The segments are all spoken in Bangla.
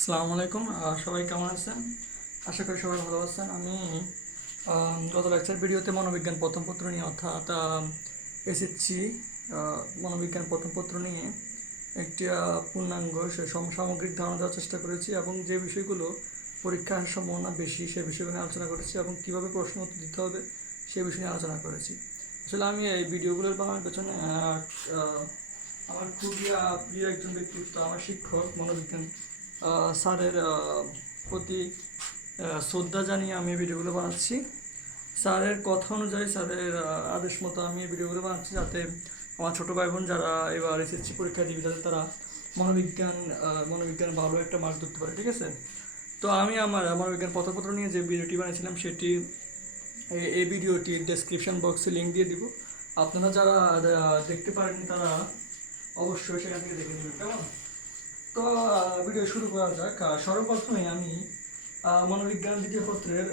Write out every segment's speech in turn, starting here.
আসসালামু আলাইকুম। সবাই কেমন আছেন? আশা করি সবাই ভালো আছেন। আমি গত লেকচার ভিডিওতে মনোবিজ্ঞান প্রথম পত্র নিয়ে অর্থাৎ এসএসসি মনোবিজ্ঞান প্রথম পত্র নিয়ে একটি পূর্ণাঙ্গ সামগ্রিক ধারণা দেওয়ার চেষ্টা করেছি এবং যে বিষয়গুলো পরীক্ষার সম্ভাবনা বেশি সেই বিষয়গুলো নিয়ে আলোচনা করেছি এবং কীভাবে প্রশ্ন উত্তর দিতে হবে সেই বিষয় নিয়ে আলোচনা করেছি। আসলে আমি এই ভিডিওগুলোর বানানোর পেছনে আমার খুবই প্রিয় একজন ব্যক্তিত্ব, আমার শিক্ষক মনোবিজ্ঞান স্যারের প্রতি শ্রদ্ধা জানিয়ে আমি এই ভিডিওগুলো বানাচ্ছি। স্যারের কথা অনুযায়ী, স্যারের আদেশ মতো আমি এই ভিডিওগুলো বানাচ্ছি যাতে আমার ছোটো ভাই বোন যারা এবার এসএসসি পরীক্ষা দিবে যাতে তারা মনোবিজ্ঞান ভালো একটা মার্ক ধরতে পারে। ঠিক আছে, তো আমি আমার মনোবিজ্ঞান পত্রপত্র নিয়ে যে ভিডিওটি বানিয়েছিলাম সেটি এই ভিডিওটি ডেসক্রিপশন বক্সে লিঙ্ক দিয়ে দিব। আপনারা যারা দেখতে পারেননি তারা অবশ্যই সেখান থেকে দেখে নেবেন, কেমন? তো ভিডিও শুরু করা যাক। সর্বপ্রথমে আমি মনোবিজ্ঞান দ্বিতীয় পত্রের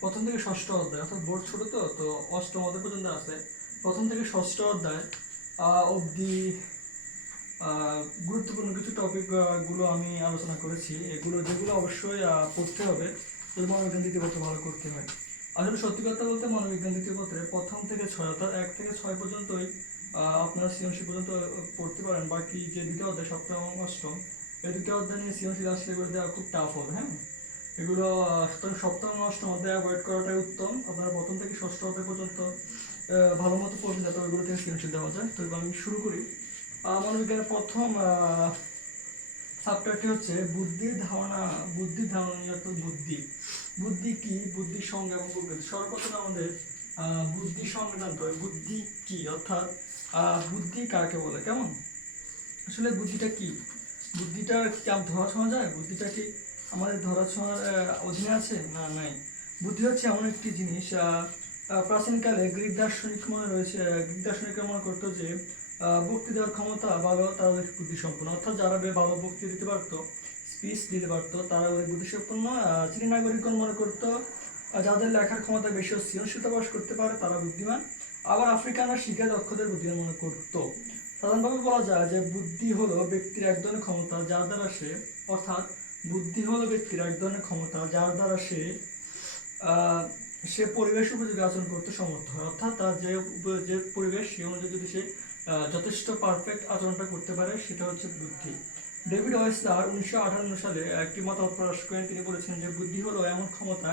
প্রথম থেকে ষষ্ঠ অধ্যায়, অর্থাৎ বোর্ড ছোট তো তো অষ্টম অধ্যায় পর্যন্ত আছে। প্রথম থেকে ষষ্ঠ অধ্যায় অবধি গুরুত্বপূর্ণ কিছু টপিক গুলো আমি আলোচনা করেছি। যেগুলো অবশ্যই পড়তে হবে যদি মনোবিজ্ঞান দ্বিতীয় পত্র ভালো করতে হয়। আসলে সত্যি কথা বলতে মনোবিজ্ঞান দ্বিতীয় পত্রে প্রথম থেকে ছয়, অর্থাৎ 1 থেকে 6 পর্যন্তই আপনারা সৃজনশীল পর্যন্ত পড়তে পারেন। বাকি যে দুটো অধ্যায় সপ্তম এবং অষ্টম, এই দুটো অধ্যায় নিয়ে সৃজনশীল আসলে এগুলো দেওয়া খুব টাফ হবে। হ্যাঁ, এগুলো সুতরাং সপ্তম এবং অষ্টম অধ্যায় অ্যাভয়েড করাটাই উত্তম। আপনারা প্রথম থেকে ষষ্ঠ অধ্যায় পর্যন্ত ভালো মতো পড়বেন যাতে ওইগুলো থেকে সৃজনশীল দেওয়া যায়। তো এবার আমি শুরু করি। মনোবিজ্ঞানের প্রথম চ্যাপ্টারটি হচ্ছে বুদ্ধির ধারণা নিয়ে, অর্থাৎ বুদ্ধি কি, বুদ্ধির সংজ্ঞা এবং প্রকৃতি। সর্বপ্রথম আমাদের বুদ্ধির সংজ্ঞা জানতে হবে। বুদ্ধি কি, অর্থাৎ বুদ্ধি কাকে বলে, কেমন? আসলে বুদ্ধিটা কি? বুদ্ধিটা কি ধরা ছোঁয়া যায়? বুদ্ধিটা কি আমাদের ধরা ছোঁয়ার অধীনে আছে? না, নাই। বুদ্ধি হচ্ছে এমন একটি জিনিস, প্রাচীনকালে গ্রিক দার্শনিকরা মনে করতো যে বক্তৃতা দেওয়ার ক্ষমতা ভালো তাদের বুদ্ধি সম্পন্ন, অর্থাৎ যারা ভালো বক্তৃতা দিতে পারতো, স্পিচ দিতে পারতো, তারা ওই বুদ্ধি সম্পন্ন। চীনা নাগরিকগণ মনে করতো যাদের লেখার ক্ষমতা বেশি ও সৃজনশীলতা প্রকাশ করতে পারে তারা বুদ্ধিমান। আবার আফ্রিকানরা শিখে দক্ষদের বুদ্ধিমান মনে করতো। সাধারণভাবে বলা যায় যে বুদ্ধি হলো ব্যক্তির এক ধরনের ক্ষমতা যার দ্বারা সে, অর্থাৎ বুদ্ধি হলো ব্যক্তির এক ধরনের ক্ষমতা যার দ্বারা সে পরিবেশ উপযোগী আচরণ করতে সমর্থ হয়। অর্থাৎ তার যে পরিবেশ সে অনুযায়ী যদি সে যথেষ্ট পারফেক্ট আচরণটা করতে পারে সেটা হচ্ছে বুদ্ধি। ডেভিড ওয়েসলার 1958 সালে একটি মতামত প্রকাশ করেন। তিনি বলেছেন যে বুদ্ধি হলো এমন ক্ষমতা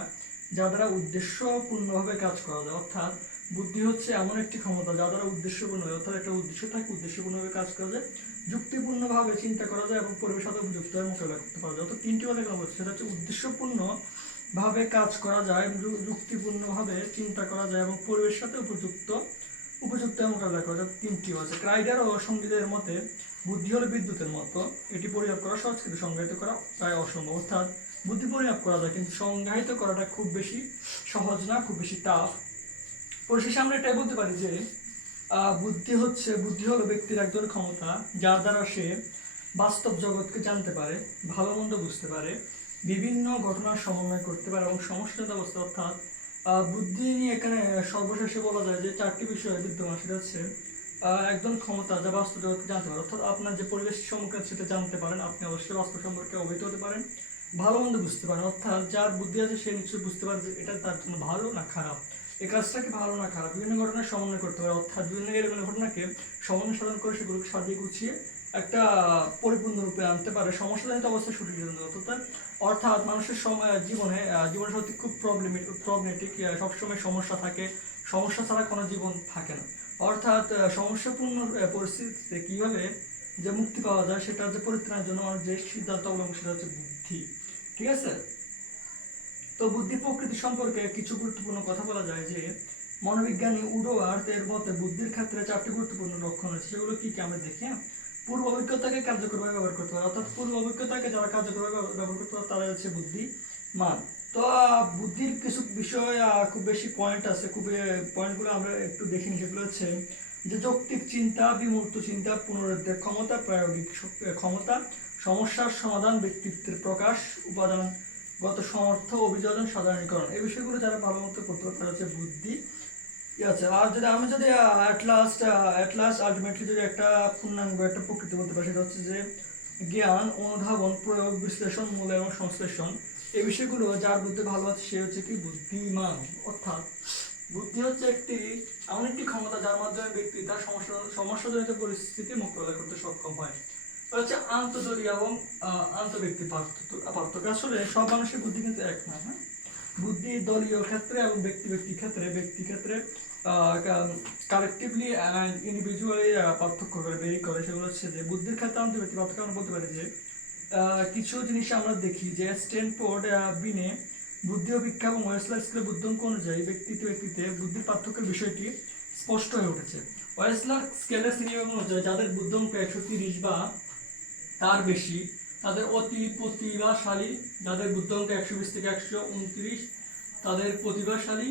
যা দ্বারা উদ্দেশ্যপূর্ণভাবে কাজ করা যায়। অর্থাৎ বুদ্ধি হচ্ছে এমন একটি ক্ষমতা যা দ্বারা উদ্দেশ্যপূর্ণ, অর্থাৎ একটা উদ্দেশ্য থাকে, উদ্দেশ্যপূর্ণভাবে কাজ করা যায়, যুক্তিপূর্ণভাবে চিন্তা করা যায় এবং পরিবেশ সাথে উপযুক্তভাবে মোকাবেলা করতে পারা যায়। অর্থাৎ তিনটি কথা কেন বলছে, সেটা হচ্ছে উদ্দেশ্যপূর্ণ ভাবে কাজ করা যায়, যুক্তিপূর্ণভাবে চিন্তা করা যায় এবং পরিবেশের সাথে উপযুক্ত মোকাবেলা করা যায়। তিনটি আছে। ক্রাইডার ও সঙ্গীদের মতে বুদ্ধি হলো বিদ্যুতের মতো, এটি পরিমাপ করা সহজ কিন্তু সংজ্ঞায়িত করা প্রায় অসম্ভব। অর্থাৎ বুদ্ধি পরিমাপ করা যায় কিন্তু সংজ্ঞায়িত করাটা খুব বেশি সহজ না, খুব বেশি টাফ। পরিশেষে আমরা এটাই বলতে পারি যে বুদ্ধি হলো ব্যক্তির এক ধরনের ক্ষমতা যার দ্বারা সে বাস্তব জগৎকে জানতে পারে, ভালো মন্দ বুঝতে পারে, বিভিন্ন ঘটনার সমন্বয় করতে পারে এবং সমস্যা ব্যবস্থা। অর্থাৎ বুদ্ধি নিয়ে এখানে সর্বশেষে বলা যায় যে 4টি বিষয় বিদ্যমান। সেটা হচ্ছে একজন ক্ষমতা যা বাস্তব জগৎকে জানতে পারে, অর্থাৎ আপনার যে পরিবেশ সম্পর্কে সেটা জানতে পারেন, আপনি অবশ্যই বাস্তব সম্পর্কে অবহিত হতে পারেন, ভালো মন্দ বুঝতে পারেন, অর্থাৎ যার বুদ্ধি আছে সে নিশ্চয়ই বুঝতে পারে যে এটা তার জন্য ভালো না খারাপ, এই কাজটাকে ভালো না খারাপ, বিভিন্ন ঘটনার সমন্বয় করতে পারে, অর্থাৎ বিভিন্ন এলিমেন্ট ঘটনাকে সমন্বয় সাধন করে সেগুলোকে সাজিয়ে গুছিয়ে একটা পরিপূর্ণ রূপে আনতে পারে সমস্যাজনিত অবস্থায় সঠিক অর্থাৎ মানুষের জীবনে সত্যি খুব প্রবলেমেটিক, সবসময় সমস্যা থাকে, সমস্যা ছাড়া কোনো জীবন থাকে না। অর্থাৎ সমস্যাপূর্ণ পরিস্থিতিতে কিভাবে যে মুক্তি পাওয়া যায় সেটা হচ্ছে পরিত্রাণের জন্য আমার যে সিদ্ধান্ত অবলম্বন সেটা হচ্ছে বুদ্ধি। ঠিক আছে, তো বুদ্ধি প্রকৃতি সম্পর্কে কিছু গুরুত্বপূর্ণ কথা বলা যায় যে মনোবিজ্ঞানী উডোয়ার্থ এর মতে বুদ্ধির ক্ষেত্রে 4টি গুরুত্বপূর্ণ লক্ষণ আছে। সেগুলো কি কি আমরা দেখি। পূর্ব অভিজ্ঞতাকে কার্যকরভাবে ব্যবহার করতে পারে, অর্থাৎ পূর্ব অভিজ্ঞতাকে যারা কার্যকরভাবে ব্যবহার করতে পারে তারা হচ্ছে বুদ্ধিমান। তো বুদ্ধির কিছু বিষয় খুব বেশি পয়েন্ট আছে, পয়েন্টগুলো আমরা একটু দেখে নিই। সেগুলো হচ্ছে যে যৌক্তিক চিন্তা, বিমূর্ত চিন্তা, পুনরুদ্ধার ক্ষমতা, প্রায়োগিক ক্ষমতা, সমস্যার সমাধান, ব্যক্তিত্বের প্রকাশ, উপাদানগত সমর্থ, অভিযোজন, সাধারণীকরণ। এই বিষয়গুলো যারা ভালো মতো করতে পারে তারা হচ্ছে বুদ্ধি আছে। আর যদি অ্যাট লাস্ট আলটিমেটলি যদি একটা পূর্ণাঙ্গ একটা প্রকৃতি বলতে পারি সেটা হচ্ছে যে জ্ঞান, অনুধাবন, প্রয়োগ, বিশ্লেষণ, মূল্য এবং সংশ্লেষণ, এই বিষয়গুলো যার বুদ্ধি ভালো আছে সে হচ্ছে কি বুদ্ধিমান। অর্থাৎ বুদ্ধি হচ্ছে এমন একটি ক্ষমতা যার মাধ্যমে ব্যক্তি তার সমস্যাজনিত পরিস্থিতি মোকাবেলা করতে সক্ষম হয়। এটা হচ্ছে আন্তঃদলীয় এবং আন্তঃব্যক্তি পার্থক্য। আসলে সব মানুষের বুদ্ধি কিন্তু এক না, হ্যাঁ। বুদ্ধি দলীয় ক্ষেত্রে এবং ব্যক্তি ক্ষেত্রে কালেকটিভলি অ্যান্ড ইন্ডিভিজুয়ালি পার্থক্য করে বেরি করে। সেগুলো হচ্ছে যে বুদ্ধির ক্ষেত্রে আন্তর্জাতিক পার্থক্য আমরা বলতে পারি যে কিছু জিনিস আমরা দেখি যে স্ট্যানফোর্ড বিনে বুদ্ধি ও বিজ্ঞান এবং ওয়েসলার স্কেলের বুদ্ধাঙ্ক অনুযায়ী ব্যক্তিতে বুদ্ধির পার্থক্যের বিষয়টি স্পষ্ট হয়ে উঠেছে। ওয়েসলার স্কেলের শ্রেণীবিভাগ অনুযায়ী যাদের বুদ্ধাঙ্ক 130 বা তার বেশি তাদের অতি প্রতিভাশালী, যাদের বুদ্ধাঙ্ক 120 থেকে 129 তাদের প্রতিভাশালী,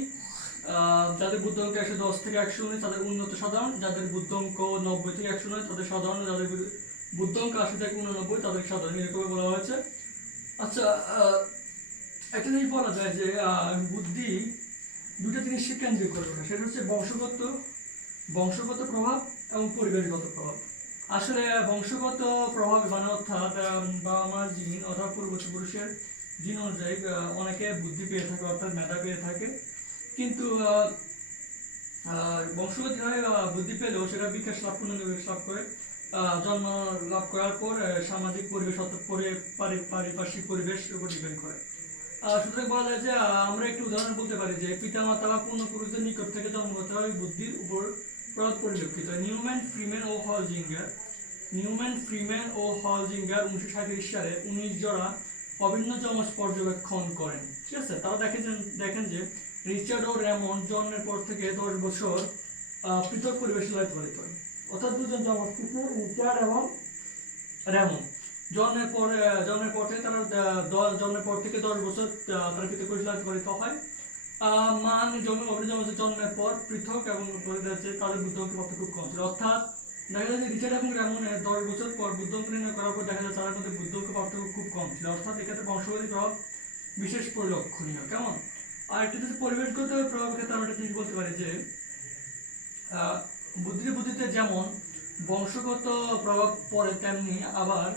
যাদের বুদ্ধাঙ্ক 110 থেকে 119 তাদের উন্নত সাধারণ, যাদের বুদ্ধাঙ্ক 90 থেকে 109 তাদের সাধারণ, যাদের বুদ্ধাঙ্ক 80 থেকে 89 তাদের সাধারণ, এরকম বলা হয়েছে। আচ্ছা, একটা জিনিস বলা যায় যে বুদ্ধি দুটো জিনিসকে কেন্দ্রিক করে ওঠে, সেটা হচ্ছে বংশগত প্রভাব এবং পরিবেশগত প্রভাব। আসলে বংশগত প্রভাব মানে অর্থাৎ বাবা মার জিন অথবা পূর্বপুরুষের জিন অনুযায়ী অনেকে বুদ্ধি পেয়ে থাকে, অর্থাৎ মেধা পেয়ে থাকে। কিন্তু বংশগতভাবে বুদ্ধি পেলেও সেটা বিকাশ লাভ করে জন্ম লাভ করার পর সামাজিক পরিবেশ অর্থাৎ পারিপার্শ্বিক পরিবেশ উপর ডিপেন্ড করে। সুতরাং বলা যায় যে আমরা একটি উদাহরণ বলতে পারি যে পিতামাতা বা পূর্বপুরুষদের নিকট থেকে জন্মগতভাবে বুদ্ধির উপর প্রভাব পরিলক্ষিত। নিউম্যান, ফ্রিম্যান ও হলজিঙ্গার 1937 সালে 19 জোড়া অভিন্ন যমজ পর্যবেক্ষণ করেন। ঠিক আছে, তারা দেখেন যে রিচার্ড ও রেমন্ড জন্মের পর থেকে 10 বছর পৃথক পরিবেশে লালিত হয়। অর্থাৎ দুজন যমজ পুত্র রিচার্ড এবং রেমন্ড জন্মের পর থেকে তারা জন্মের পর থেকে 10 বছর তারা পৃথক পরিবেশে লালিত হয়। জন্মের পর পৃথক এবং তাদের বুদ্ধাঙ্ক পার্থক্য খুব কম ছিল। অর্থাৎ দেখা যায় যে রিচার্ড এবং রেমনের 10 বছর পর বুদ্ধাঙ্ক নির্ণয় করার পর দেখা যায় তাদের মধ্যে বুদ্ধাঙ্ক পার্থক্য খুব কম ছিল। অর্থাৎ এক্ষেত্রে বংশগত প্রভাব বিশেষ পরিলক্ষণীয়। কেমন? আর একটা যদি পরিবেশগত প্রভাবের ক্ষেত্রে আমরা একটা জিনিস বলতে পারি যে বুদ্ধিতে যেমন বংশগত প্রভাব পড়ে তেমনি আবার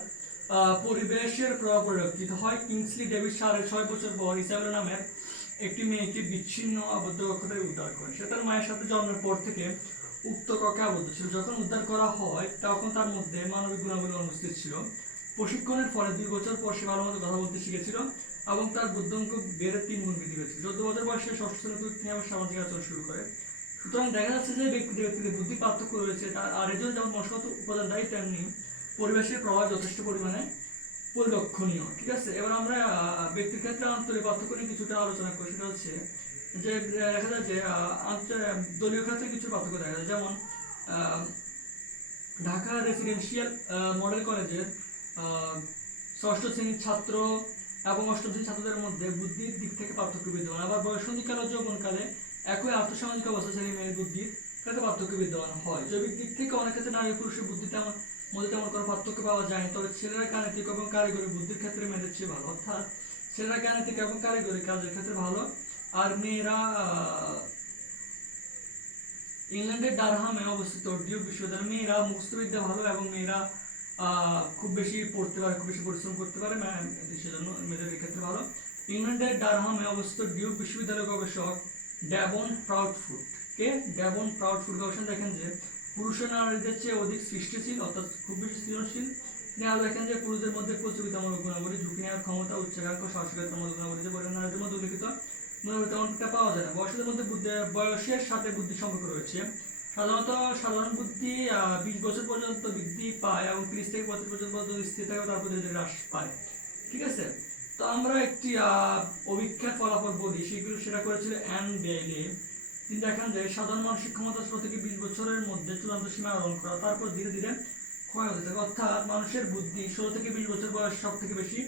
পরিবেশের প্রভাব পরিলক্ষিত হয়। কিংসলি ডেভিড 6.5 বছর পর ইসাবেলা নামের একটি মেয়েকে বিচ্ছিন্ন আবদ্ধ কক্ষে উদ্ধার করে। সে তার মায়ের সাথে জন্মের পর থেকে উক্ত কক্ষে আবদ্ধ ছিল। যখন উদ্ধার করা হয় তখন তার মধ্যে মানবিক গুণাবলী অনুপস্থিত ছিল। প্রশিক্ষণের ফলে 2 বছর পর সে ভালো মতো কথা বলতে শিখেছিল এবং তার বুদ্ধাঙ্ক বেড়ে 3 গুণ বৃদ্ধি পেয়েছিল। 14 বছর বয়সে ষষ্ঠ শ্রেণীতে তিনি আবার সামাজিক আচরণ শুরু করে। সুতরাং দেখা যাচ্ছে যে ব্যক্তিতে বুদ্ধি পার্থক্য রয়েছে, আর এর জন্য যেমন বংশগত উপাদান দায়ী তেমনি পরিবেশের প্রভাব যথেষ্ট পরিমাণে পরিলক্ষণীয়। ঠিক আছে, এবার আমরা ব্যক্তির ক্ষেত্রে আন্তরিক পার্থক্য নিয়ে কিছুটা আলোচনা করি। সেটা হচ্ছে যে দেখা যায় যে দলীয় ক্ষেত্রে কিছু পার্থক্য দেখা যায়। যেমন ঢাকা রেসিডেন্সিয়াল মডেল কলেজের 6ষ্ঠ শ্রেণীর ছাত্র এবং 8ম শ্রেণীর ছাত্রদের মধ্যে বুদ্ধির দিক থেকে পার্থক্য বিদ্যমান। আবার বয়ঃসন্ধিকাল ও যৌবনকালে একই আর্থসামাজিক অবস্থা ছেলে মেয়ের বুদ্ধির ক্ষেত্রে পার্থক্য বিদ্যমান হয়। জৈবিক দিক থেকে অনেক ক্ষেত্রে নারী পুরুষের বুদ্ধি মধ্যে তেমন কোনো পার্থক্য পাওয়া যায়, তবে ছেলেরা গাণিতিক এবং কারিগরি বুদ্ধির ক্ষেত্রে মেয়েদের চেয়ে ভালো। অর্থাৎ ছেলেরা গাণিতিক এবং কারিগরি কাজের ক্ষেত্রে ভালো, আর মেয়েরা ইংল্যান্ডের ডারহামে অবস্থিত ডিউক বিশ্ববিদ্যালয়ে মেয়েরা মুখস্থবিদ্যা ভালো এবং মেয়েরা খুব বেশি পড়তে পারে, খুব বেশি পরিশ্রম করতে পারে, সেজন্য মেয়েদের ক্ষেত্রে ভালো। ইংল্যান্ডের ডারহামে অবস্থিত ডিউক বিশ্ববিদ্যালয়ের গবেষক ড্যাভন প্রাউডফুড গবেষণা দেখেন যে পুরুষের নারীদের চেয়ে অধিক সৃষ্টিশীল, অর্থাৎ খুব বেশি সৃজনশীল। আরও দেখেন যে পুরুষদের মধ্যে প্রতিযোগিতামূলক গুণাবলী, ঝুঁকি নেওয়ার ক্ষমতা, উচ্চাকাঙ্ক্ষ, সাহসিকতামূলক গুণাবলী যে নারীদের মধ্যে উল্লেখিত গুণাবলী তেমনটা পাওয়া যায় না। বয়সের মধ্যে বয়সের সাথে বুদ্ধির সম্পর্ক রয়েছে। সাধারণ বুদ্ধি 20 বছর পর্যন্ত বৃদ্ধি পায় এবং 30 থেকে 35 বছর পর্যন্ত স্থির থাকে, তারপর ধীরে ধীরে হ্রাস পায়। ঠিক আছে, তো আমরা একটি অভিক্ষেপ ফলাফল বলি, সেটা করেছিল অ্যান বেইলি। তিনি দেখান যে সাধারণ মানসিক ক্ষমতা 16 থেকে 20 বছরের মধ্যে চূড়ান্ত সীমা আরোহণ করা, তারপর ধীরে ধীরে ক্ষয় হতে থাকে। অর্থাৎ মানুষের বুদ্ধি 16 থেকে 20 বছর বয়স সব থেকে বেশি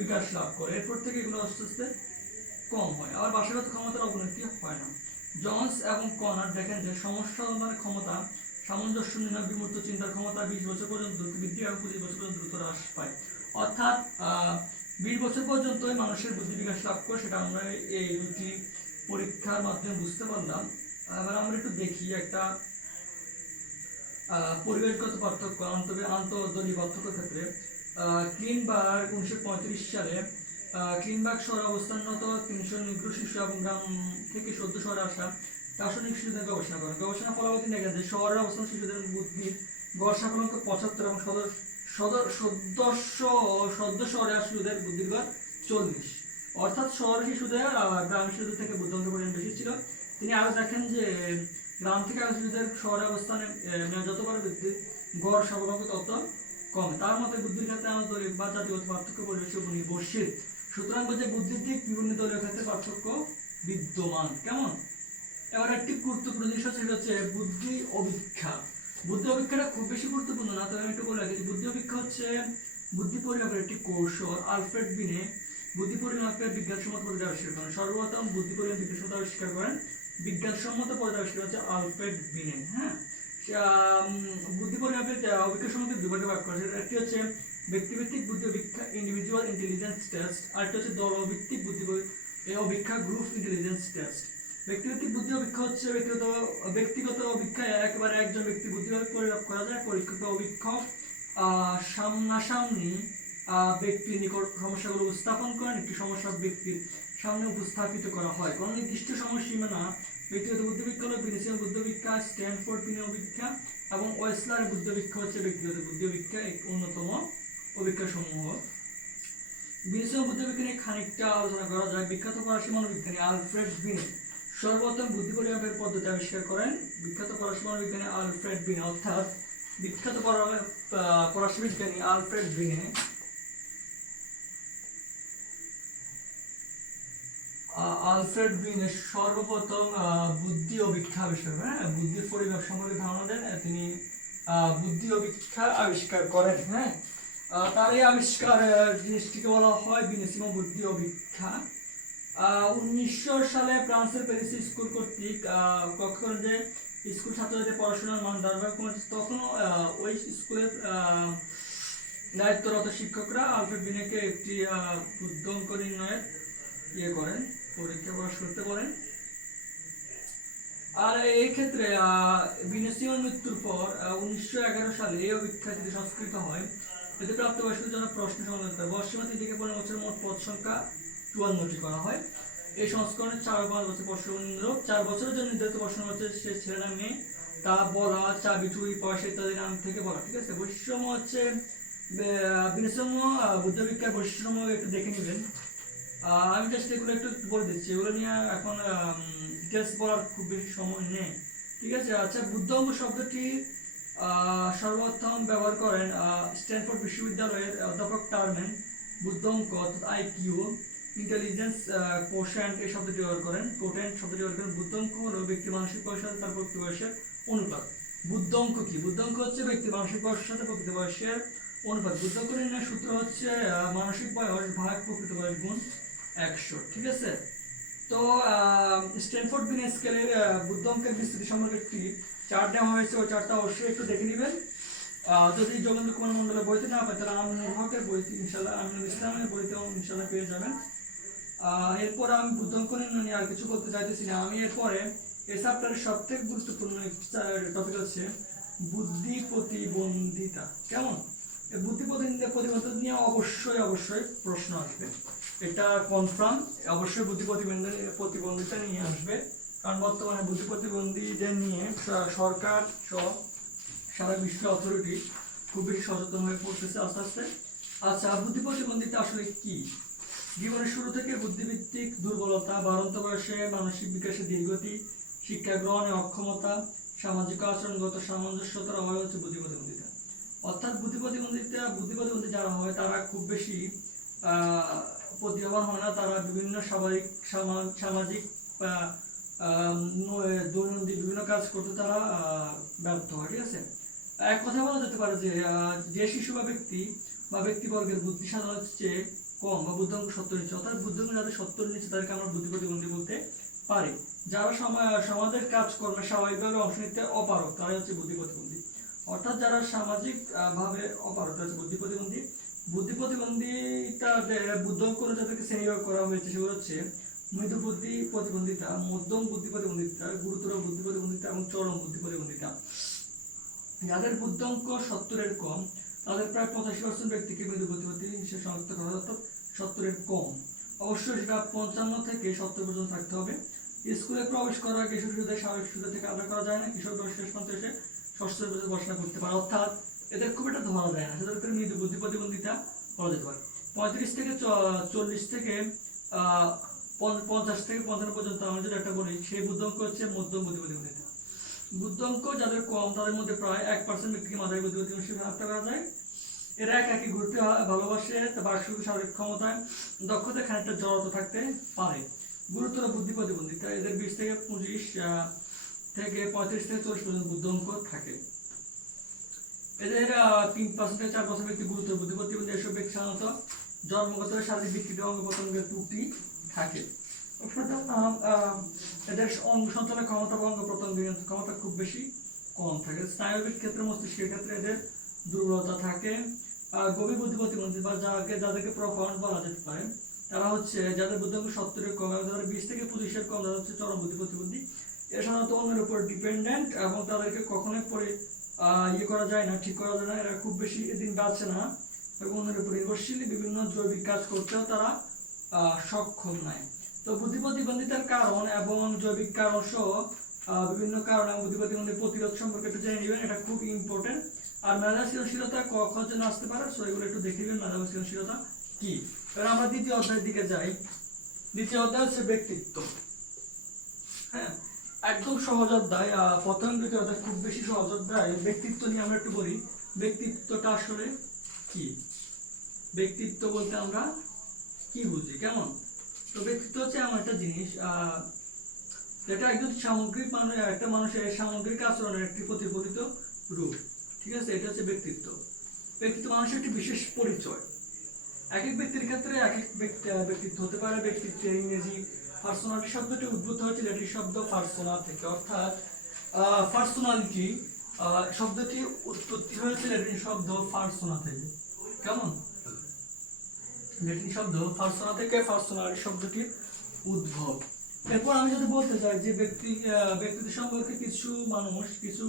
বিকাশ লাভ করে, এরপর থেকে এগুলো আস্তে আস্তে কম হয়। আবার ভাষাগত ক্ষমতার অবনতি হয় না। জনস এবং কনার দেখেন যে সমস্যা সমাধানের ক্ষমতা, সামঞ্জস্যহীন বিমূর্ত চিন্তার ক্ষমতা 20 বছর পর্যন্ত দ্রুত বৃদ্ধি এবং 25 বছর পর্যন্ত দ্রুত হ্রাস পায়। অর্থাৎ 20 বছর পর্যন্ত মানুষের বুদ্ধি বিকাশ লাভ করে, সেটা আমরা এই দুটি পরীক্ষার মাধ্যমে বুঝতে পারলাম। এবার আমরা একটু দেখি একটা পরিবেশগত পার্থক্য আন্তঃদলীয় পার্থক্যের ক্ষেত্রে। ক্লিনবার্গ 1935 সালে ক্লিনবার্গ শহরে অবস্থানরত 300 নিগ্রো শিশু এবং গ্রাম থেকে সদ্য শহরে আসা 400 শিশুদের গবেষণা করেন। গবেষণা ফলাফল দেখা যায় শহরের অবস্থান শিশুদের বুদ্ধির গড় সাফল্য 75 এবং সদ্য শহরে আসা শিশুদের বুদ্ধির গড় 40। অর্থাৎ শহরের শিশুদের গ্রামের শিশুদের থেকে বুদ্ধিমত্তার পরিমাণ বেশি ছিল। তিনি আরো দেখেন যে গ্রাম থেকে আসা শিশুদের শহরে অবস্থানে যতবার বৃদ্ধির গড় সাফল্য তত কম। তার মতে বুদ্ধির ক্ষেত্রে আন্তরিক বা জাতিগত পার্থক্য পরিবেশের উপর নির্ভরশীল। সুতরাং বলছে বুদ্ধির দিক বিভিন্ন দলীয় ক্ষেত্রে পার্থক্য বিদ্যমান। কেমন? এবার একটি গুরুত্বপূর্ণ জিনিস হচ্ছে বুদ্ধি অভিক্ষা। বুদ্ধি অভিক্ষাটা খুব বেশি গুরুত্বপূর্ণ না, তবে আমি একটু বলে রাখি। বুদ্ধি অভিক্ষা হচ্ছে বুদ্ধি পরিমাপের একটি কৌশল। আলফ্রেড বিনে বুদ্ধি পরিমাপের বিজ্ঞানসম্মত পদ্ধতি আবিষ্কার করেন। সর্বপ্রথম বুদ্ধি পরিমাপ বিজ্ঞানসম্মত আবিষ্কার করেন বিজ্ঞানসম্মত পদ্ধতি আবিষ্কার হচ্ছে আলফ্রেড বিনে। হ্যাঁ, বুদ্ধি পরিমাপের অভিক্ষা সম্বন্ধে দুভাগে ভাগ করা। একটি হচ্ছে ব্যক্তিভিত্তিক বুদ্ধি অভিক্ষা, ইন্ডিভিজুয়াল ইন্টেলিজেন্স টেস্ট, আর একটা হচ্ছে দলভিত্তিক বুদ্ধি অভিক্ষা, গ্রুপ ইন্টেলিজেন্স টেস্ট। ব্যক্তিভিত্তিক বুদ্ধি অভিক্ষা হচ্ছে ব্যক্তিগত অভিক্ষায় একবারে একজন ব্যক্তি বুদ্ধিভাবে পরিমাপ করা যায়। পরীক্ষিত অভিক্ষক সামনাসামনি ব্যক্তির নিকট সমস্যাগুলো উপস্থাপন করেন। একটি সমস্যা ব্যক্তির সামনে উপস্থাপিত করা হয়। কোনো নির্দিষ্ট সময়সীমানা ব্যক্তিগত বুদ্ধিবীক্ষা হলো ভিনিসিয়ান বুদ্ধিবীক্ষা, স্ট্যানফোর্ড বিনে অভিক্ষা এবং ওয়েসলার বুদ্ধিবীক্ষা হচ্ছে ব্যক্তিগত বুদ্ধিবীক্ষা এক অন্যতম অভিক্ষা সমূহ। ভিনিসিয়ান বুদ্ধিবীক্ষা নিয়ে খানিকটা আলোচনা করা যায়। বিখ্যাত ফরাসি মনোবিজ্ঞানী আলফ্রেড বিনে সর্বপ্রথম বুদ্ধি পরিমাপের পদ্ধতি আবিষ্কার করেন। বিখ্যাত ফরাসি মনোবিজ্ঞানী আলফ্রেড বিনে, অর্থাৎ বিখ্যাত ফরাসি বিজ্ঞানী আলফ্রেড বিনে সর্বপ্রথম বুদ্ধি অভিক্ষা আবিষ্কার করেন। হ্যাঁ, বুদ্ধি পরিমাপ সম্পর্কে ধারণা দেন তিনি। বুদ্ধি অভিক্ষা আবিষ্কার করেন। হ্যাঁ, তার এই আবিষ্কার জিনিসটিকে বলা হয় ভিনিসিয়ান বুদ্ধি অভিক্ষা। 1900 সালে ফ্রান্সের প্যারিস স্কুল কর্তৃক লক্ষ্য করেন যে স্কুল ছাত্রদের পড়াশোনার মান ধারাবাহিক কমেছে। তখনও ওই স্কুলের দায়িত্বরত শিক্ষকরা আলফ্রেড বিনেকে একটি বুদ্ধাঙ্ক নির্ণয়ের করেন, পরীক্ষা প্রকাশ করতে বলেন। আর এই ক্ষেত্রে ভিনিসিয়ান মৃত্যুর পর 1911 সালে এই অভিক্ষা যদি সংস্কৃত হয়, এতে প্রাপ্তবয়স্কদের জন্য প্রশ্ন সমাধান করে। বয়সসীমা 3 থেকে 15 বছরের মোট পদ সংখ্যা 54টি করা হয়। এই সংস্করণে 4-5 বছর প্রশ্ন 4 বছরের জন্য নির্ধারিত প্রশ্ন হচ্ছে সে ছেলে না মেয়ে তা বলা, চাবি চুরি, পয়সা ইত্যাদি নাম থেকে বলা। ঠিক আছে, বৈষম্য হচ্ছে ভিনিসিয়ান বুদ্ধিবীক্ষার বৈষম্য একটু দেখে নেবেন। আমি জাস্ট এগুলো একটু বলে দিচ্ছি, এগুলো নিয়ে এখন ডিটেলস বলার খুব বেশি সময় নেই। ঠিক আছে, আচ্ছা, বুদ্ধাঙ্গ শব্দটি সর্বপ্রথম ব্যবহার করেন স্ট্যানফোর্ড বিশ্ববিদ্যালয়ের অধ্যাপক টারম্যান। বুদ্ধাঙ্ক অর্থাৎ আইকিউ, ইন্টেলিজেন্স কোশেন্ট এই শব্দটি ব্যবহার করেন। কোটেন্ট শব্দটি ব্যবহার করেন। বুদ্ধাঙ্ক হলো ব্যক্তি মানসিক বয়সের সাথে তার প্রকৃত বয়সের অনুপাত। বুদ্ধাঙ্ক কি? বুদ্ধাঙ্ক হচ্ছে ব্যক্তি মানসিক বয়সের সাথে প্রকৃত বয়সের অনুপাত। বুদ্ধাঙ্ক নির্ণয়ের সূত্র হচ্ছে মানসিক বয়স ভাগ প্রকৃত বয়স গুণ 100। ঠিক আছে, তো স্ট্যানফোর্ড বিনে স্কেলের বুদ্ধাঙ্কের বিস্তৃতি সম্পর্কে একটি চার্ট দেওয়া হয়েছে, ওই চার্টটা অবশ্যই একটু দেখে নেবেন। যদি যোগেন্দ্র কুমার মন্ডলের বইতে না পায় তাহলে আমিনুল হকের বইতে ইনশাল্লাহ, আমিনুল ইসলামের বইতেও ইনশাল্লাহ পেয়ে যাবেন। এরপরে আমি বুদ্ধাঙ্ক নির্ণয় নিয়ে আর কিছু বলতে চাইতেছি না। আমি এরপরে এই চ্যাপ্টারের সবথেকে গুরুত্বপূর্ণ টপিক হচ্ছে বুদ্ধি প্রতিবন্ধিতা। কেমন? এই বুদ্ধি প্রতিবন্ধিতা নিয়ে অবশ্যই প্রশ্ন আসবে, এটা কনফার্ম। অবশ্যই বুদ্ধি প্রতিবন্ধিতা নিয়ে আসবে, কারণ বর্তমানে বুদ্ধি প্রতিবন্ধীদের নিয়ে সরকার সহ সারা বিশ্ব অথরিটি খুব বেশি সচেতন হয়ে পড়তেছে আস্তে আস্তে। আচ্ছা, বুদ্ধি প্রতিবন্ধিতা আসলে কি? জীবনের শুরু থেকে বুদ্ধিভিত্তিক দুর্বলতা, বাড়ন্ত বয়সে মানসিক বিকাশে ধীরগতি, শিক্ষা গ্রহণে অক্ষমতা, সামাজিক আচরণগত সামঞ্জস্যতার অভাব হচ্ছে বুদ্ধি প্রতিবন্ধিতা। অর্থাৎ বুদ্ধি প্রতিবন্ধী যারা হয় তারা খুব বেশি প্রতিভাবান হয় না, তারা বিভিন্ন সামাজিক দৈনন্দিন বিভিন্ন কাজ করতে তারা ব্যর্থ হয়। ঠিক আছে, এক কথা বলা যেতে পারে যে শিশু বা ব্যক্তিবর্গের বুদ্ধি সাধারণত চেয়ে কম বা বুদ্ধাঙ্ক 70 নিচে, অর্থাৎ বুদ্ধাঙ্ক যাদের 70 নিচে তাদেরকে আমরা বুদ্ধি প্রতিবন্ধী বলতে পারি। যারা সমাজের কাজকর্মে স্বাভাবিকভাবে অংশ নিতে অপারক তারাই হচ্ছে বুদ্ধি প্রতিবন্ধী। অর্থাৎ যারা সামাজিক ভাবে অপারক তারা হচ্ছে বুদ্ধি প্রতিবন্ধী। বুদ্ধি প্রতিবন্ধিতাদের বুদ্ধাঙ্ক যাদেরকে শ্রেণীভাগ করা হয়েছে সেগুলো হচ্ছে মৃদু বুদ্ধি প্রতিবন্ধিতা, মধ্যম বুদ্ধি প্রতিবন্ধিতা, গুরুতর বুদ্ধি প্রতিবন্ধিতা এবং চরম বুদ্ধি প্রতিবন্ধিতা। যাদের বুদ্ধাঙ্ক 70-এর কম তাদের প্রায় 85% ব্যক্তিকে মৃদু বুদ্ধিমত্তা হিসেবে শনাক্ত করা হয়, অর্থাৎ 70-এর কম। অবশ্যই সেটা 55 থেকে 70 পর্যন্ত থাকতে হবে। স্কুলে প্রবেশ করার আগে শিশুদের স্বাভাবিক সুবিধা থেকে আলাদা করা যায় না, কিশোর শেষ পর্যন্ত এসে ষষ্ঠ পর্যন্ত পড়াশোনা করতে পারে, অর্থাৎ এদের খুব একটা ধরা যায় না, সেদের মৃদু বুদ্ধি প্রতিবন্ধিতা বলা যেতে পারে। 35 থেকে 40 থেকে 50 থেকে 55 পর্যন্ত আমরা যদি একটা বলি, সেই বুদ্ধাঙ্ক হচ্ছে মধ্যম বুদ্ধি প্রতিবন্ধিতা। বুদ্ধাঙ্ক যাদের কম তাদের মধ্যে প্রায় 1% ব্যক্তিকে মাঝারি বুদ্ধি প্রতিবন্ধী হিসেবে শনাক্ত করা যায়। এরা একাকি ঘুরতে ভালোবাসে, বার্ষিক শারীরিক ক্ষমতায় দক্ষতা খানিকটা জড়তা থাকতে পারে। গুরুতর বুদ্ধি প্রতিবন্ধিতা, এদের 20 থেকে 25 থেকে 35 থেকে 40 পর্যন্ত বুদ্ধাঙ্ক থাকে। এদের 3% থেকে 4% ব্যক্তি গুরুতর বুদ্ধি প্রতিবন্ধী। এসব ব্যক্তি সাধারণত জন্মগত শারীরিক বিকৃতি অঙ্গ প্রত্যঙ্গের ত্রুটি থাকে। এদের অঙ্গ সঞ্চালনের ক্ষমতা বা অঙ্গ প্রত্যঙ্গের ক্ষমতা খুব বেশি কম থাকে। স্নায়বিক ক্ষেত্রে, মস্তিষ্কের ক্ষেত্রে এদের দুর্বলতা থাকে। গভীর বুদ্ধি প্রতিবন্ধী বা যাদেরকে প্রফাউন্ড বলা যেতে পারে, তারা হচ্ছে যাদের বুদ্ধাঙ্ক 70-এর কম এবং যাদের 20 থেকে 25-এর কম, তারা হচ্ছে চরম বুদ্ধি প্রতিবন্ধী। এরা সাধারণত অন্যের উপর ডিপেন্ডেন্ট এবং তাদেরকে কখনোই করা যায় না, ঠিক করা যায় না। এরা খুব বেশি দিন বাঁচে না এবং অন্যের উপর নির্ভরশীল। বিভিন্ন জৈবিক কাজ করতেও তারা সক্ষম নয়। তো বুদ্ধি প্রতিবন্ধিতার কারণ এবং জৈবিক কারণ সহ বিভিন্ন কারণ এবং বুদ্ধি প্রতিবন্ধী প্রতিরোধ সম্পর্কে একটু জেনে নেবেন, এটা খুব ইম্পর্টেন্ট। আর মেধা সৃজনশীলতা কখন যেন আসতে পারে, সো এগুলো একটু দেখে নেবেন মেধা সৃজনশীলতা কি। এবার আমরা দ্বিতীয় অধ্যায়ের দিকে যাই। দ্বিতীয় অধ্যায় হচ্ছে ব্যক্তিত্ব। হ্যাঁ, একদম সহজ অধ্যায়। প্রথম দ্বিতীয় অধ্যায় খুব বেশি সহজ অধ্যায়। ব্যক্তিত্ব নিয়ে আমরা একটু বলি, ব্যক্তিত্বটা আসলে কি। ব্যক্তিত্ব বলতে আমরা কি বুঝি, কেমন? তো ব্যক্তিত্ব হচ্ছে এমন একটা জিনিস যেটা একজন সামগ্রিক মানুষ, একটা মানুষের সামগ্রিক আচরণের একটি প্রতিফলিত রূপ। ঠিক আছে, এটা হচ্ছে ব্যক্তিত্ব। ব্যক্তিত্ব মানুষের একটি বিশেষ পরিচয়। এক এক ব্যক্তির ক্ষেত্রে এক এক ব্যক্তিত্ব হতে পারে। ব্যক্তিত্বের ইংরেজি পার্সোনালিটি শব্দটি উদ্ভূত হয়েছে ল্যাটিন শব্দ পার্সোনা থেকে, অর্থাৎ পার্সোনালিটি শব্দটি উৎপত্তি হয়েছে ল্যাটিন শব্দ পার্সোনা থেকে। কেমন? ল্যাটিন শব্দ পার্সোনা থেকে পার্সোনালিটি শব্দটির উদ্ভব। এরপর আমি যদি বলতে চাই যে ব্যক্তিত্ব সম্পর্কে কিছু মানুষ, কিছু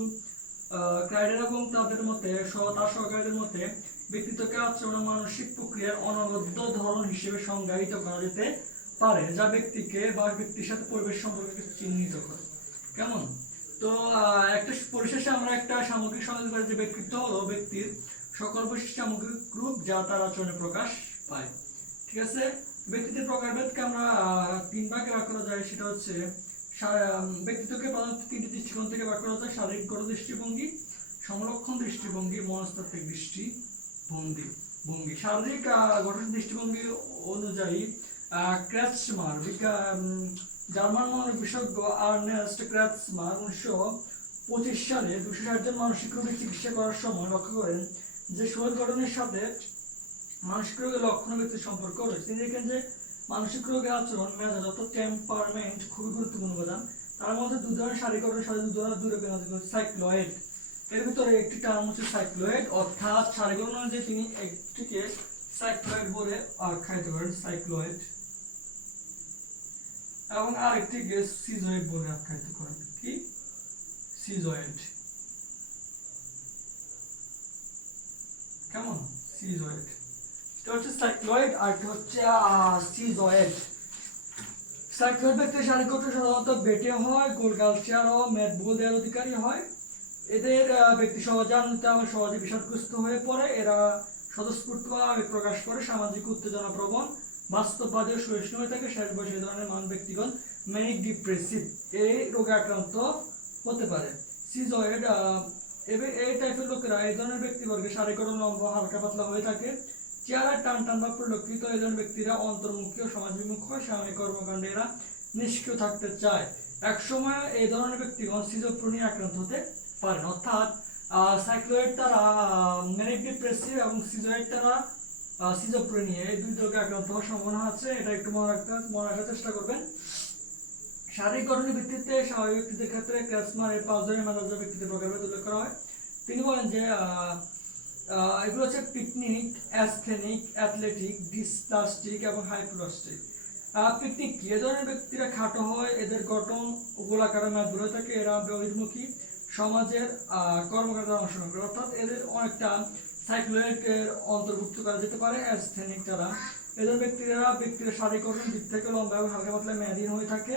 ক্রাইটেরিয়া এবং তাদের মতে তার সহকারীদের মতে ব্যক্তিত্বকে আচরণ মানসিক প্রক্রিয়ার অনবদ্য ধরন হিসেবে সংজ্ঞায়িত করা যেতে পারে, যা ব্যক্তিকে বা ব্যক্তির সাথে পরিবেশ সম্পর্কে চিহ্নিত করে। কেমন? তো একটা পরিশেষে আমরা একটা সামগ্রিক সংজ্ঞা দিতে পারি যে ব্যক্তিত্ব হলো ব্যক্তির সকল বৈশিষ্ট্য সামগ্রিক রূপ যা তার আচরণে প্রকাশ পায়। ঠিক আছে, ব্যক্তিত্বের প্রকারভেদকে আমরা 3 ভাগে ভাগ করা যায়। সেটা হচ্ছে ব্যক্তিত্বকে প্রধানত 3টি দৃষ্টিকোণ থেকে ভাগ করা যায়: শারীরিক গঠন দৃষ্টিভঙ্গি, সমলক্ষণ দৃষ্টিভঙ্গি, মনস্তাত্ত্বিক দৃষ্টিভঙ্গি। শারীরিক গঠন দৃষ্টিভঙ্গি অনুযায়ী ক্র্যাচমার, জার্মান মনোরোগ বিশেষজ্ঞ আর্নেস্ট ক্র্যাচমার 1925 সালে 260 জন মানসিক রোগীর চিকিৎসা করার সময় লক্ষ্য করেন যে শরীর গঠনের সাথে মানসিক রোগের লক্ষণ ব্যক্তির সম্পর্ক রয়েছে। তিনি দেখেন যে মানসিক রোগের আচরণ, মেজাজ অর্থাৎ টেম্পারমেন্ট খুবই গুরুত্বপূর্ণ উপাদান। তার মধ্যে 2 ধরনের শারীরিক গঠনের সাথে 2 ধরনের দূরে সাইক্লয়েড। এর ভিতরে একটি টার্ম হচ্ছে সাইক্লয়েড, অর্থাৎ শারীরিক গঠন অনুযায়ী তিনি একটিকে সাইক্লয়েড বলে আখ্যায়িত করেন, সাইক্লয়েড, এবং আরেকটিকে সিজয়েড বলে আখ্যায়িত করেন। কি? সিজয়েড। কেমন? সিজয়েড। এটা হচ্ছে সাইক্লয়েড আর এটা হচ্ছে সিজয়েড। সাইক্লয়েড ব্যক্তির শারীরিক গঠন সাধারণত বেটে হয়, গোলগালচার ও মেদবহুলের অধিকারী হয়। এদের ব্যক্তি সহজে আনন্দিত এবং সহজে বিষাদগ্রস্ত হয়ে পড়ে। এরা স্বতঃস্ফূর্তভাবে আবেগ প্রকাশ করে, সামাজিক উত্তেজনা প্রবণ, বাস্তববাদী ও সহিষ্ণু হয়ে থাকে। শেষ বয়সে এই ধরনের ব্যক্তিগণ ম্যানিক ডিপ্রেসিভ এই রোগে আক্রান্ত হতে পারে। সিজয়েড এই টাইপের লোকেরা, এই ধরনের ব্যক্তিবর্গের শারীরিক গঠন লম্বা, হালকা পাতলা হয়ে থাকে, চেহারা টান টান বা পরিলক্ষিত। এই ধরনের ব্যক্তিরা অন্তর্মুখী ও সমাজবিমুখ হয়, সাময়িক কর্মকাণ্ডে এরা নিষ্ক্রিয় থাকতে চায়। একসময় এই ধরনের ব্যক্তিগণ সিজোফ্রেনিয়া আক্রান্ত হতে পারেন, অর্থাৎ সাইক্লয়েড তারা ম্যানিক ডিপ্রেসিভ এবং সিজয়েড তারা সিজোফ্রেনিয়া, এই 2 রোগে আক্রান্ত হওয়ার সম্ভাবনা আছে। এটা একটু মনে রাখার চেষ্টা করবেন। শারীরিক গঠনের ভিত্তিতে স্বাভাবিক ব্যক্তিদের ক্ষেত্রে ক্র্যাচমার এর 5 ধরনের মেধাবী ব্যক্তিত্বের প্রকারভেদ উল্লেখ করা হয়। তিনি বলেন যে এগুলো হচ্ছে পিকনিক, অ্যাসথেনিক, অ্যাথলেটিক, ডিসপ্লাস্টিক এবং হাইপ্লাস্টিক। পিকনিক কি? এ ধরনের ব্যক্তিরা খাটো হয়, এদের গঠন গোলাকার মেদবহুল হয়ে থাকে, এরা বহির্মুখী, সমাজের কর্মকাণ্ডে অংশগ্রহণ করে, অর্থাৎ এদের অনেকটা সাইক্লোয়েড এর অন্তর্ভুক্ত করা যেতে পারে। অ্যাসথেনিক যারা, এদের ব্যক্তিরা শারীরিক গঠন দিক থেকে লম্বা এবং হালকা পাতলা মেয়াদহীন হয়ে থাকে।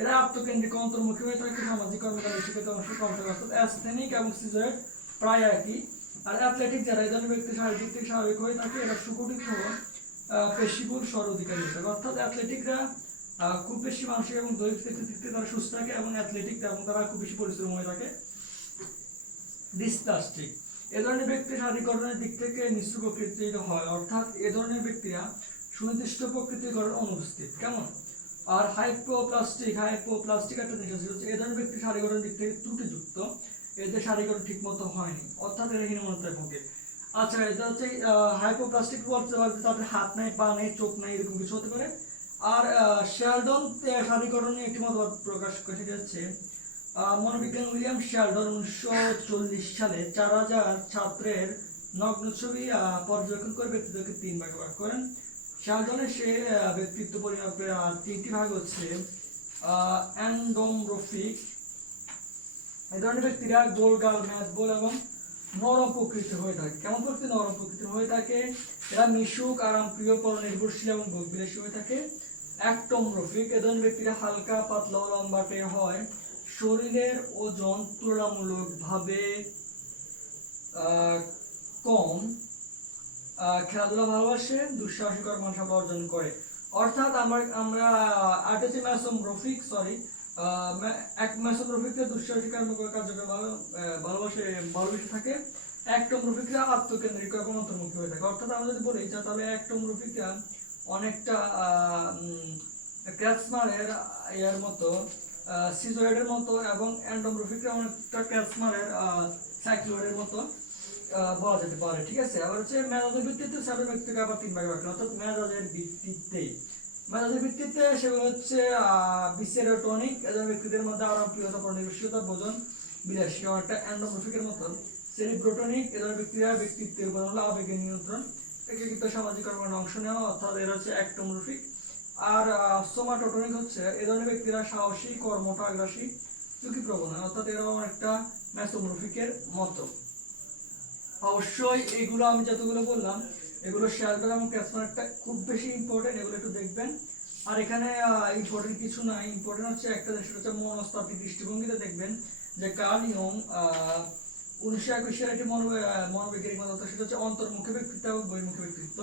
এরা আত্মকেন্দ্রিক অন্তর্মুখী হয়ে থাকে, সামাজিক কর্মকাণ্ডে শিক্ষিত অংশ কম থাকে। অর্থাৎ অ্যাসথেনিক এবং সিজয়েড প্রায় একই। আর অ্যাথলেটিক যারা, এই ধরনের ব্যক্তি শারীরিক দিক থেকে স্বাভাবিক হয়ে থাকে। এরা সুগঠিত পেশিবহুল স্বর অধিকারী হয়ে থাকে। অর্থাৎ অ্যাথলেটিকরা খুব বেশি মানসিক এবং দৈহিক দিক থেকে তারা সুস্থ থাকে এবং অ্যাথলেটিক এবং তারা খুব বেশি পরিশ্রম হয়ে থাকে। ডিসপ্লাস্টিক, এ ধরনের ব্যক্তি শারীরিক গঠনের দিক থেকে মিশ্র প্রকৃতির হয়, অর্থাৎ এ ধরনের ব্যক্তিরা সুনির্দিষ্ট প্রকৃতির গঠন অনুপস্থিত। কেমন? আর হাইপোপ্লাস্টিক একটা জিনিস আছে, এ ধরনের ব্যক্তি শারীরিক গঠনের দিক থেকে ত্রুটিযুক্ত, এদের শারীরিক গঠন ঠিক মতো হয়নি, অর্থাৎ এরা হীনমন্যতায় ভোগে। আচ্ছা, এটা হচ্ছে হাইপোপ্লাস্টিক বলতে পারবে তাদের হাত নাই, পা নেই, চোখ নাই, এরকম কিছু হতে পারে। আর শেলডন শারীরিক গঠন নিয়ে একটি মতবাদ প্রকাশ করে, সেটা হচ্ছে মনোবিজ্ঞানী উইলিয়াম শেলডন 1940 সালে 4000 ছাত্রের নগ্ন ছবি পর্যবেক্ষণ করে ব্যক্তিদেরকে 3 ভাগে ভাগ করেন। শেলডনের সে ব্যক্তিত্ব পরিমাপের 3টি ভাগ হচ্ছে অ্যান্ডোমরফিক, এই ধরনের ব্যক্তিরা গোলগাল, মেদবহুল এবং নরম প্রকৃতির হয়ে থাকে। কেমন প্রকৃতি? নরম প্রকৃতির হয়ে থাকে। এরা মিশুক, আরামপ্রিয়, পরনির্ভরশীল এবং ভোগবিলাসী হয়ে থাকে। অ্যাক্টোমরফিক, এ ধরনের ব্যক্তিরা হালকা পাতলা ও লম্বাটে হয়, শরীরের ওজন তুলনামূলকভাবে কম, খেলাধুলা ভালোবাসে, দুঃসাহসিক কর্মসফলতা অর্জন করে। অর্থাৎ আমরা আর্টেছে ম্যাসোমরফিক ম্যাসোমরফিকরা দুঃসাহসিক কার্যক্রম ভালোবেসে থাকে। অ্যাক্টোমরফিকরা আত্মকেন্দ্রিক এবং অন্তর্মুখী হয়ে থাকে। অর্থাৎ আমরা যদি বলি তাহলে অ্যাক্টোমরফিকরা অনেকটা ক্র্যাচমারের এর মতো, সিজয়েডের মতো, এবং অ্যান্ডোমরফিকরা অনেকটা ক্র্যাচমারের সাইক্লোয়েডের মতো বলা যেতে পারে। ঠিক আছে। আবার হচ্ছে মেজাজের ভিত্তিতে সাবের ব্যক্তিকে আবার 3 ভাগে ভাগ করা, অর্থাৎ মেজাজের ভিত্তিতে সেগুলো হচ্ছে বিসেরোটোনিক, এদের ব্যক্তিদের মধ্যে আরামপ্রিয়তা, পরনির্ভরশীলতা, ভোজন বিলাসী। একটা অ্যান্ডোমরফিকের মতন সেরিব্রোটোনিক, এদের ব্যক্তিত্বের উপাদান হলো আবেগের নিয়ন্ত্রণ, একীকৃত সামাজিক কর্মকাণ্ডে অংশ নেওয়া, অর্থাৎ এরা হচ্ছে অ্যাক্টোমরফিক। আর সোমাটোটোনিক হচ্ছে এ ধরনের ব্যক্তিরা সাহসী, কর্মঠ, আগ্রাসী, ঝুঁকিপ্রবণ, অর্থাৎ এরাও একটা ম্যাসোমরফিকের মতো। অবশ্যই এগুলো আমি যতগুলো বললাম এগুলো শেলডন এবং ক্যাসমারটা খুব বেশি ইম্পর্টেন্ট, এগুলো একটু দেখবেন। আর এখানে ইম্পর্টেন্ট কিছু নাই, ইম্পর্টেন্ট হচ্ছে একটা, সেটা হচ্ছে মনস্তাত্ত্বিক দৃষ্টিভঙ্গিতে দেখবেন যে কার্ল ইয়ং 1921 সালে একটি মনোবৈজ্ঞানিক মত, সেটা হচ্ছে অন্তর্মুখী ব্যক্তিত্ব এবং বহির্মুখী ব্যক্তিত্ব।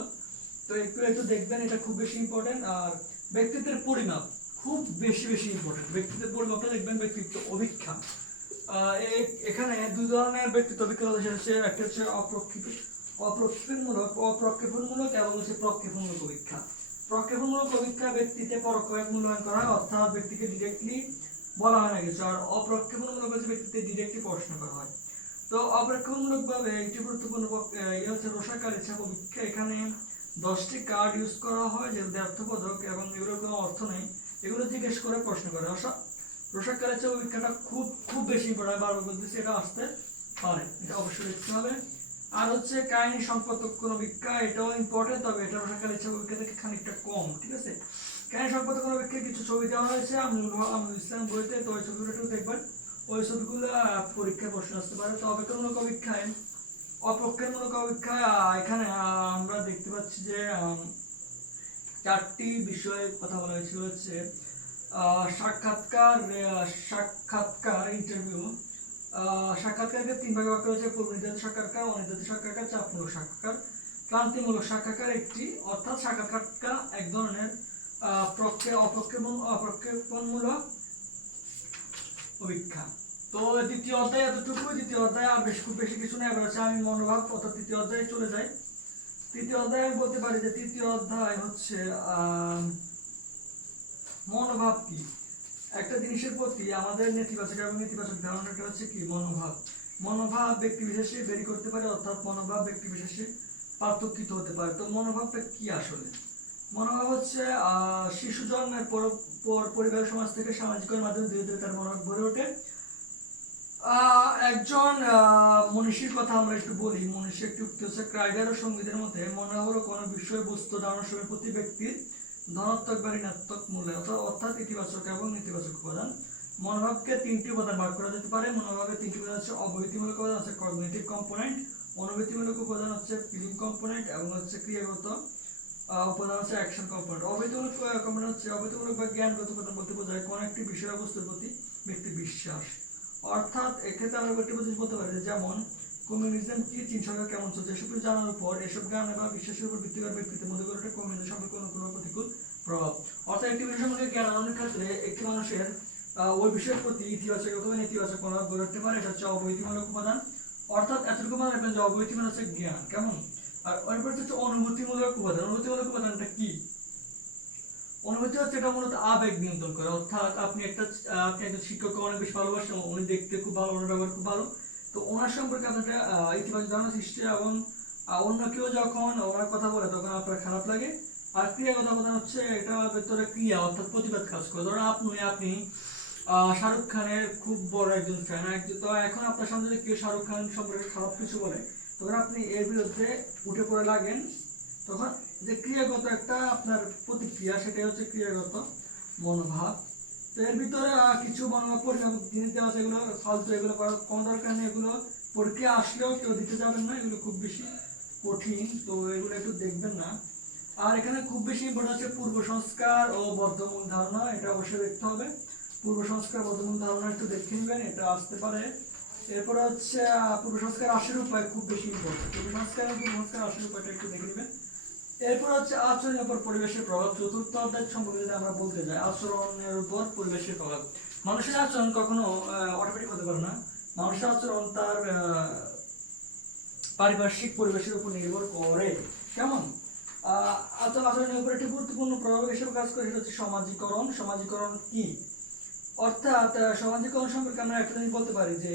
তো একটু দেখবেন, এটা খুব বেশি ইম্পর্টেন্ট। আর ব্যক্তিত্বের পরিমাপ খুব বেশি ইম্পর্টেন্ট। ব্যক্তিত্বের পরিমাপটা দেখবেন ব্যক্তিত্ব অভিক্ষা। এখানে 2 ধরনের ব্যক্তিত্ব অভিক্ষা হচ্ছে, একটা হচ্ছে অপ্রক্ষেপণমূলক এবং হচ্ছে প্রক্ষেপণমূলক অভিক্ষা। প্রক্ষেপণমূলক অভিক্ষা ব্যক্তিতে পরোক্ষভাবে মূল্যায়ন করা হয়, অর্থাৎ ব্যক্তিকে ডিরেক্টলি বলা হয় না কিছু। আর অপ্রক্ষেপণমূলক হচ্ছে ব্যক্তিতে ডিরেক্টলি প্রশ্ন করা হয়। তো অপ্রক্ষেপণমূলকভাবে একটি গুরুত্বপূর্ণ হচ্ছে রোসাকার ইচ্ছা অভিক্ষা। এখানে 10টি কার্ড ইউজ করা হয় যেগুলো অর্থবোধক এবং এগুলোর কোনো অর্থ নেই, এগুলো জিজ্ঞেস করে প্রশ্ন করে। রোসাকার ইচ্ছা অভিক্ষাটা খুব বেশি ইম্পর্টেন্ট, বারবার বলতেছি, এটা আসতে পারে, এটা অবশ্যই দেখতে হবে। আর হচ্ছে কাহিনী সম্পাদক কোন অভিক্ষা, এটাও ইম্পর্টেন্ট, তবে এটা রোসাকার ইচ্ছা অভিক্ষা থেকে খানিকটা কম। ঠিক আছে। কাহিনী সম্পাদক কোন অভিক্ষায় কিছু ছবি দেওয়া হয়েছে আমনুল ইসলাম বইতে, তো ওই ছবিগুলো একটু দেখবেন, ওই ছবিগুলো পরীক্ষায় প্রশ্ন আসতে পারে। তো অপেক্ষামূলক অভিক্ষায়, অপেক্ষামূলক অভিক্ষায় এখানে আমরা দেখতে পাচ্ছি যে 4টি বিষয়ে কথা বলা হয়েছিল, হচ্ছে সাক্ষাৎকার ইন্টারভিউ। সাক্ষাৎকারকে 3 ভাগে ভাগ করা হয়েছে: পূর্ব নির্ধারিত সাক্ষাৎকার, অনির্ধারিত সাক্ষাৎকার, চাপমূলক সাক্ষাৎকার। ক্লান্তিমূলক সাক্ষাৎকার একটি, অর্থাৎ সাক্ষাৎকারটা এক ধরনের অপ্রক্ষেপণমূলক অভিক্ষা। তো দ্বিতীয় অধ্যায় এতটুকু। দ্বিতীয় অধ্যায় আর খুব বেশি কিছু নেই। এবার হচ্ছে আমি মনোভাব, অর্থাৎ তৃতীয় অধ্যায়ে চলে যাই। তৃতীয় অধ্যায় আমি বলতে পারি যে তৃতীয় অধ্যায় হচ্ছে মনোভাব কি। একটা জিনিসের প্রতি আমাদের নেতিবাচক এবং নেতিবাচক ধারণাটা হচ্ছে কি মনোভাব। মনোভাব ব্যক্তি বিশেষে বেরি করতে পারে, অর্থাৎ মনোভাব ব্যক্তি বিশেষে পার্থক্যিত হতে পারে। তো মনোভাবটা কি আসলে? মনোভাব হচ্ছে শিশু জন্মের পর পরিবার সমাজ থেকে সামাজিকের মাধ্যমে ধীরে ধীরে তার মনোভাব গড়ে ওঠে। একজন মনীষীর কথা আমরা একটু বলি। মনীষী একটি উক্তি হচ্ছে, ক্রাইডার ও সঙ্গীতের মধ্যে মনোভাব হলো কোনো বিষয় বস্তু ধারণার সময় প্রতি ব্যক্তির ধনাত্মক বা ঋণাত্মক মূল্যায়ন, অর্থাৎ ইতিবাচক এবং নেতিবাচক উপাদান। মনোভাবকে 3টি উপাদান ভাগ করা যেতে পারে। মনোভাবের 3টি উপাদান হচ্ছে অবহিতিমূলক উপাদান, আছে কগনিটিভ কম্পোনেন্ট, অনুভূতিমূলক উপাদান হচ্ছে ফিলিং কম্পোনেন্ট এবং হচ্ছে ক্রিয়াগত উপাদান হচ্ছে অ্যাকশন কম্পোনেন্ট। অবৈতমূলক কম্পোনেন্ট হচ্ছে অবৈতমূলক বা জ্ঞানগত উপাদান বলতে বোঝায় কোন একটি বিষয়বস্তুর প্রতি ব্যক্তির বিশ্বাস। অর্থাৎ এক্ষেত্রে আমরা একটি জিনিস বলতে পারি যেমন কমিউনিজম কি, চীন সরকার কেমন চলছে, এসব কিছু জানানোর পর এসব জ্ঞান বা বিশ্বাসের উপর ভিত্তি করে ব্যক্তিত্বের মধ্যে গড়ে ওঠে কমিউনিজম সম্পর্কে অনুকূল বা প্রতিকূল প্রভাব। অর্থাৎ একটি বিষয় সম্পর্কে জ্ঞান আহরণের ক্ষেত্রে একটি মানুষের ওই বিষয়ের প্রতি ইতিবাচক অথবা নেতিবাচক মনোভাব গড়ে উঠতে পারে। এটা হচ্ছে অবৈতমূলক উপাদান। অর্থাৎ এতটুকু মনে রাখবেন যে অবৈতী মানে হচ্ছে জ্ঞান, কেমন। আর এরপর হচ্ছে অনুভূতিমূলক উপাদান। অনুভূতিমূলক উপাদানটা কি? অনুভূতি হচ্ছে এটা মূলত আবেগ নিয়ন্ত্রণ করে। অর্থাৎ আপনি একজন শিক্ষককে অনেক বেশি ভালোবাসেন, উনি দেখতে খুব ভালো, ওনার ব্যবহার খুব ভালো, তো ওনার সম্পর্কে আপনার ইতিবাচক ধারণা সৃষ্টি এবং অন্য কেউ যখন ওনার কথা বলে তখন আপনার খারাপ লাগে। আর ক্রিয়াগত উপাদান হচ্ছে এটা ভেতরে ক্রিয়া অর্থাৎ প্রতিবাদ কাজ করে। ধরুন আপনি শাহরুখ খানের খুব বড় একজন ফ্যান, তো এখন আপনার সামনে যদি কেউ শাহরুখ খান সম্পর্কে খারাপ কিছু বলে তখন আপনি এর বিরুদ্ধে উঠে পড়ে লাগেন। তখন যে ক্রিয়াগত একটা আপনার প্রতিক্রিয়া, সেটাই হচ্ছে ক্রিয়াগত মনোভাব। তো এর ভিতরে কিছু মনোভাব পরিমাপ জিনিস দেওয়া আছে, এগুলো ফালতু, এগুলো করার কোনো দরকার নেই। এগুলো পরীক্ষা আসলেও কেউ দিতে যাবেন না, এগুলো খুব বেশি কঠিন, তো এগুলো একটু দেখবেন না। আর এখানে খুব বেশি ইম্পর্টেন্ট হচ্ছে পূর্ব সংস্কার ও বর্তমান ধারণা, এটা অবশ্যই দেখতে হবে। পূর্ব সংস্কার বর্তমান ধারণা একটু দেখে নেবেন, এটা আসতে পারে। এরপরে হচ্ছে পূর্ব সংস্কার আসার উপায় খুব বেশি ইম্পর্টেন্ট। পূর্ব সংস্কার আসার উপায়টা একটু দেখে নেবেন। এরপর হচ্ছে আচরণের উপর পরিবেশের প্রভাব। চতুর্থ অধ্যায় সম্পর্কে যদি আমরা বলতে যাই, আচরণের উপর পরিবেশের প্রভাব। মানুষের আচরণ কখনো অটোমেটিক হতে পারে না। মানুষের আচরণ তার পারিপার্শ্বিক পরিবেশের উপর নির্ভর করে, কেমন। আচরণের উপর একটি গুরুত্বপূর্ণ প্রভাব হিসেবে কাজ করে, সেটা হচ্ছে সমাজীকরণ। সমাজীকরণ কি? অর্থাৎ সমাজীকরণ সম্পর্কে আমরা একটা জিনিস বলতে পারি যে